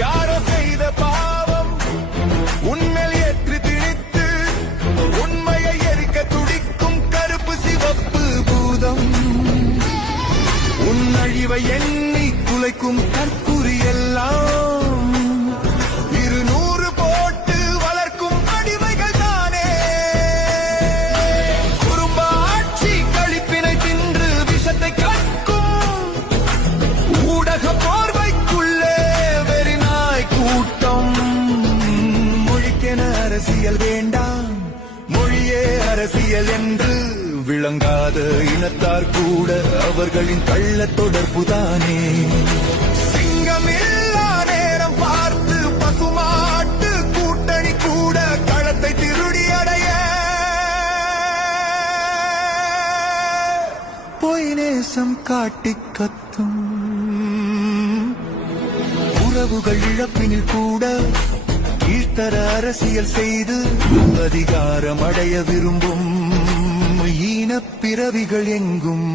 யாரோ செய்த பாவம் உன்மேல் ஏற்றி திணித்து உண்மையை எரிக்க துடிக்கும் கருப்பு சிவப்பு பூதம். உன் அழிவை எண்ணி குலைக்கும் தற்குறி எல்லாம் 200 போட்டு வளர்க்கும் அடிமைகள் தானே. குறும்பாட்சி கழிப்பினை தின்று விஷத்தை கற்கும் ஊடக போர்வைக்குள்ளே வெறிநாய் கூட்டம். மொழிக்கென அரசியல் வேண்டாம், மொழியே அரசியல் என்று விளங்காத இனத்தார் கூட அவர்களின் கள்ள தொடர்புதானே. சிங்கமில்லா நேரம் பார்த்து பசுமாட்டு கூட்டணி கூட களத்தை திருடி அடைய பொய் நேசம் காட்டி கத்தும். உறவுகள் இழப்பினில் கூட கீழ்த்தர அரசியல் செய்து அதிகாரம் அடைய விரும்பும் ஈனப் பிறவிகள் எங்கும்